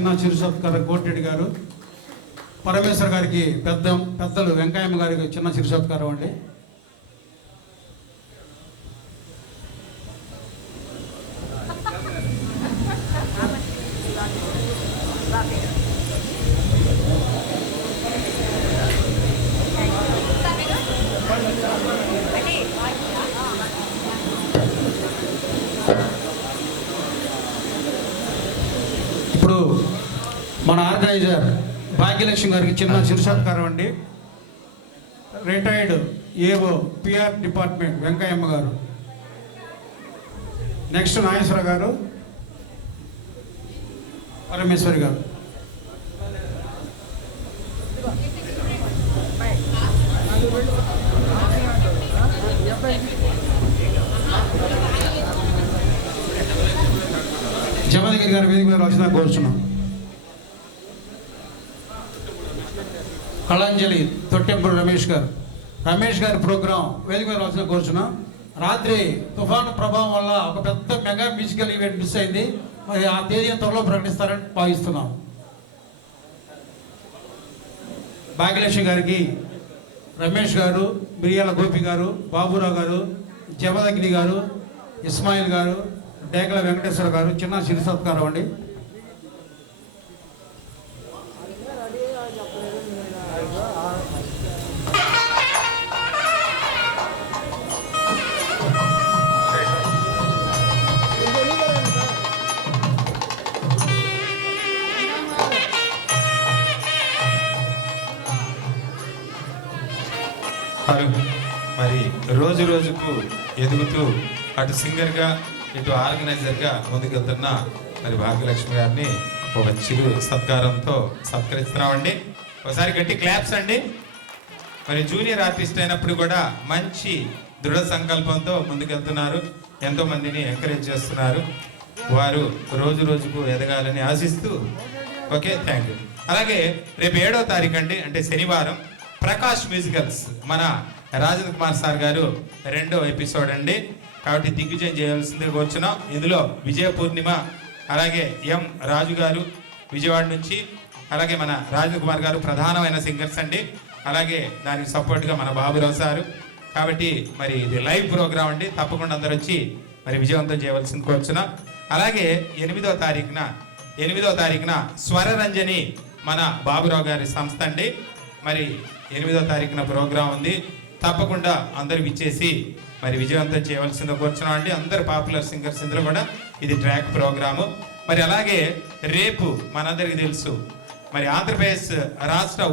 చిన్న చిరు సత్కారం కోటిరెడ్డి గారు. పరమేశ్వర్ గారికి పెద్దలు వెంకయ్యమ్మ గారికి చిన్న చిరు సత్కారం అండి. ఇప్పుడు మన ఆర్గనైజర్ భాగ్యలక్ష్మి గారికి చిన్న చిరు సత్కారం అండి. Retired AO PR department Venkayamma గారు. నెక్స్ట్ నాగేశ్వర గారు, పరమేశ్వరి గారు. జమదగిరి గారి వేదిక మీద వచ్చినా కోరుచున్నాం. కళాంజలి తొట్టెంపుడు రమేష్ గారి ప్రోగ్రాం వేదిక మీద వచ్చినా కోరుచున్నాం. రాత్రి తుఫాను ప్రభావం వల్ల ఒక పెద్ద మెగా మ్యూజికల్ ఈవెంట్ మిస్ అయింది. మరి ఆ తేదీ త్వరలో ప్రకటిస్తారని భావిస్తున్నాం. భాగ్యలక్ష్మి గారికి రమేష్ గారు, మిరియాల గోపి గారు, బాబురావు గారు, జమదగిరి గారు, ఇస్మాయిల్ గారు, డేగల వెంకటేశ్వర గారు చిన్న చిరు సత్కారం అండి. మరి రోజు రోజుకు ఎదుగుతూ అటు సింగర్గా ఇటు ఆర్గనైజర్గా ముందుకెళ్తున్న మరి భాగ్యలక్ష్మి గారిని ఒక చిరు సత్కారంతో సత్కరిస్తున్నామండి. ఒకసారి గట్టి క్లాప్స్ అండి. మరి జూనియర్ ఆర్టిస్ట్ అయినప్పుడు కూడా మంచి దృఢ సంకల్పంతో ముందుకెళ్తున్నారు. ఎంతో మందిని ఎంకరేజ్ చేస్తున్నారు. వారు రోజు రోజుకు ఎదగాలని ఆశిస్తూ ఓకే థ్యాంక్ యూ. అలాగే రేపు 7వ తారీఖు అండి, అంటే శనివారం, ప్రకాష్ మ్యూజికల్స్ మన రాజేంద్ర కుమార్ సార్ గారు 2వ ఎపిసోడ్ అండి. కాబట్టి దిగ్విజయం చేయాల్సిందిగా కూర్చున్నాం. ఇందులో విజయ పూర్ణిమ, అలాగే ఎం రాజు గారు విజయవాడ నుంచి, అలాగే మన రాజేంద్ర కుమార్ గారు ప్రధానమైన సింగర్స్ అండి. అలాగే దానికి సపోర్ట్గా మన బాబురావు సారు. కాబట్టి మరి ఇది లైవ్ ప్రోగ్రామ్ అండి. తప్పకుండా అందరూ వచ్చి మరి విజయవంతం చేయవలసింది కూర్చున్నాం. అలాగే 8వ తారీఖున స్వరరంజని మన బాబురావు గారి సంస్థ అండి. మరి 8వ తారీఖున ప్రోగ్రాం ఉంది. తప్పకుండా అందరూ ఇచ్చేసి మరి విజయవంతం చేయవలసిందో కూర్చున్నాం అండి. అందరు పాపులర్ సింగర్స్ ఇందులో కూడా ఇది ట్రాక్ ప్రోగ్రాము. మరి అలాగే రేపు మనందరికీ తెలుసు మరి ఆంధ్రప్రదేశ్ రాష్ట్ర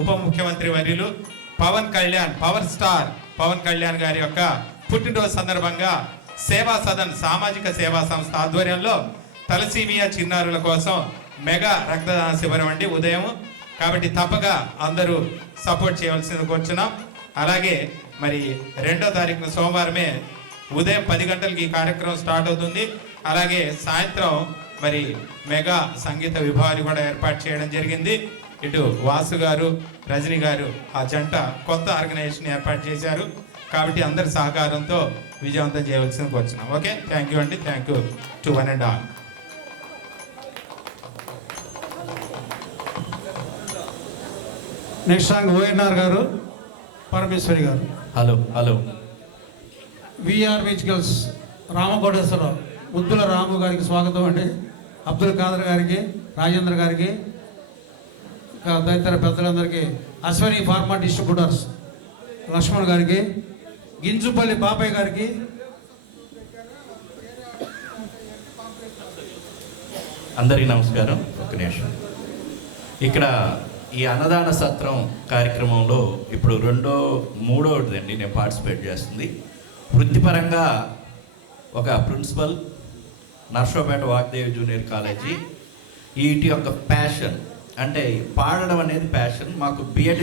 ఉప ముఖ్యమంత్రి వర్యులు పవర్ స్టార్ పవన్ కళ్యాణ్ గారి యొక్క పుట్టినరోజు సందర్భంగా సేవా సదన్ సామాజిక సేవా సంస్థ ఆధ్వర్యంలో తలసీమియా చిన్నారుల కోసం మెగా రక్తదాన శిబిరం అండి ఉదయం. కాబట్టి తప్పక అందరూ సపోర్ట్ చేయవలసింది కూర్చున్నాం. అలాగే మరి 2వ తారీఖున సోమవారమే ఉదయం 10 గంటలకి ఈ కార్యక్రమం స్టార్ట్ అవుతుంది. అలాగే సాయంత్రం మరి మెగా సంగీత విభాగాన్ని కూడా ఏర్పాటు చేయడం జరిగింది. ఇటు వాసు గారు, రజనీ గారు ఆ జంట కొత్త ఆర్గనైజేషన్ ఏర్పాటు చేశారు. కాబట్టి అందరి సహకారంతో విజయవంతం చేయవలసింది కూర్చున్నాం. ఓకే థ్యాంక్ యూ అండి. Thank you to one and all. Next song ORR గారు, పరమేశ్వరి గారు. హలో విఆర్ మ్యూజికల్స్ రామకోటేశ్వరరావు ముద్దుల రాము గారికి స్వాగతం అండి. అబ్దుల్ ఖాదర్ గారికి, రాజేంద్ర గారికి, తదితర పెద్దలందరికీ, అశ్వని ఫార్మా డిస్ట్రిబ్యూటర్స్ లక్ష్మణ్ గారికి, గింజుపల్లి బాపయ్య గారికి, అందరికీ నమస్కారం. ఒక నిమిషం. ఇక్కడ ఈ అన్నదాన సత్రం కార్యక్రమంలో ఇప్పుడు మూడవదండి నేను పార్టిసిపేట్ చేస్తుంది. వృత్తిపరంగా ఒక principal, Narasaraopet Vagdevi junior college. వీటి యొక్క ప్యాషన్ అంటే పాడడం అనేది ప్యాషన్. మాకు బిఎడ్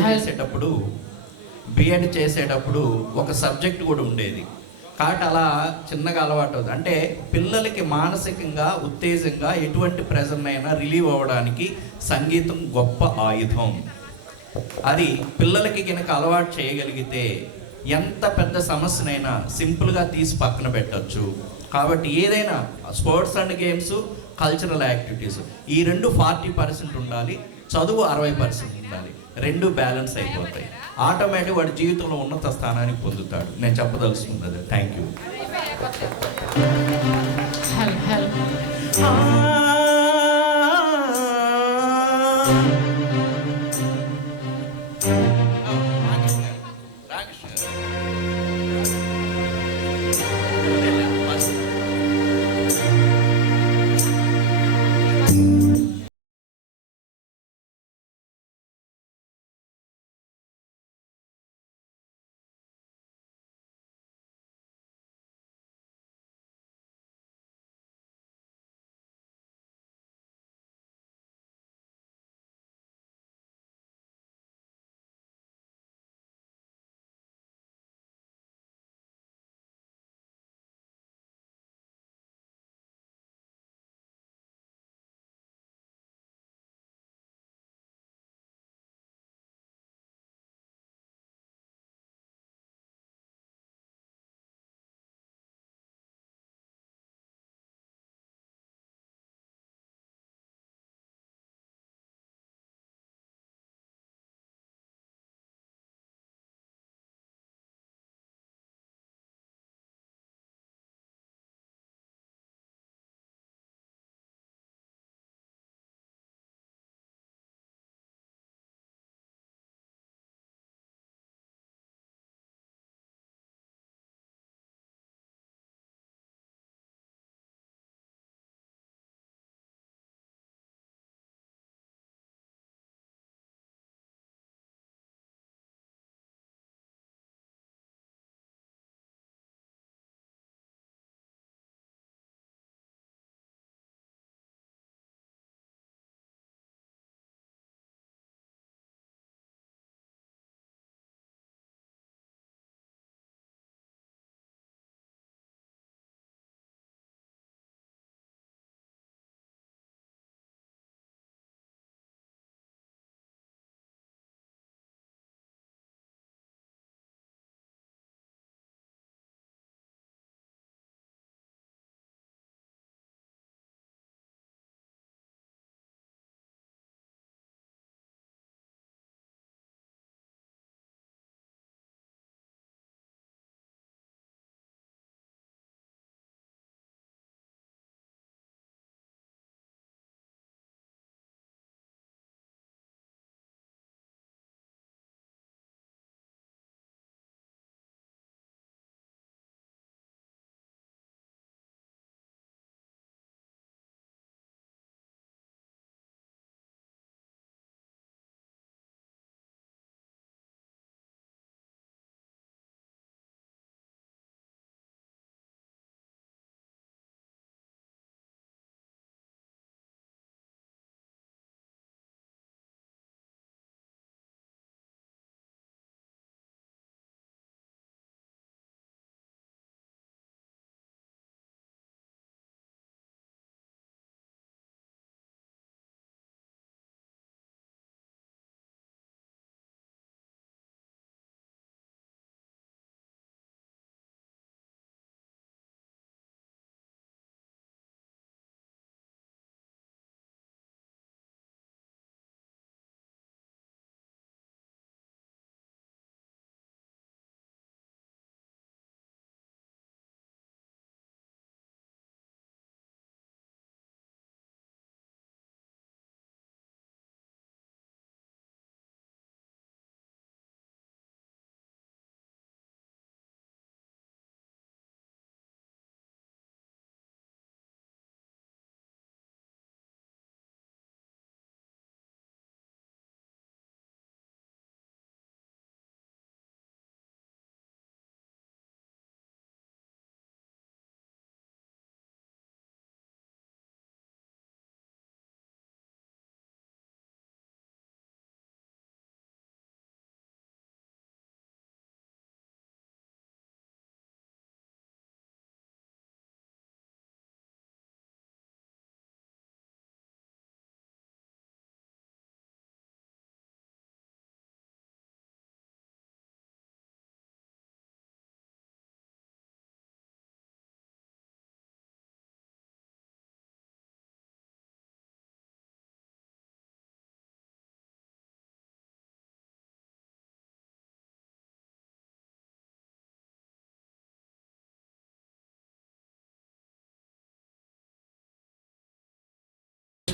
చేసేటప్పుడు ఒక సబ్జెక్ట్ కూడా ఉండేది. కాబట్టి అలా చిన్నగా అలవాటు అవుతుంది. అంటే పిల్లలకి మానసికంగా ఉత్తేజంగా ఎటువంటి ప్రెజర్నైనా రిలీవ్ అవ్వడానికి సంగీతం గొప్ప ఆయుధం. అది పిల్లలకి కనుక అలవాటు చేయగలిగితే ఎంత పెద్ద సమస్యనైనా సింపుల్గా తీసి పక్కన పెట్టచ్చు. కాబట్టి ఏదైనా sports and games cultural activities, ఈ రెండు 40% ఉండాలి, చదువు 60% ఉండాలి. రెండు బ్యాలెన్స్ అయిపోతాయి. ఆటోమేటిక్ వాడి జీవితంలో ఉన్నత స్థానానికి పొందుతాడు. నేను చెప్పదలుచుకున్నది. Thank you.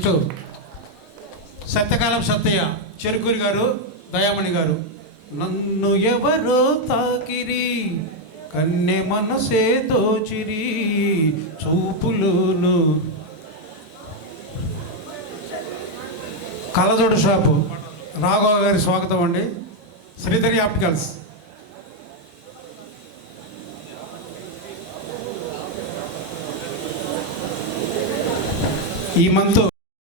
Next Satyakalam Sattaiah Cherukuri garu, Dayamani గారు. నన్ను ఎవరో తాకిరి, కన్నె మనసే దోచిరి, చూపులోను. కళ్ళజోడు షాపు రాఘవ గారి స్వాగతం అండి. శ్రీధరి ఆప్టికల్స్. ఈ మంత్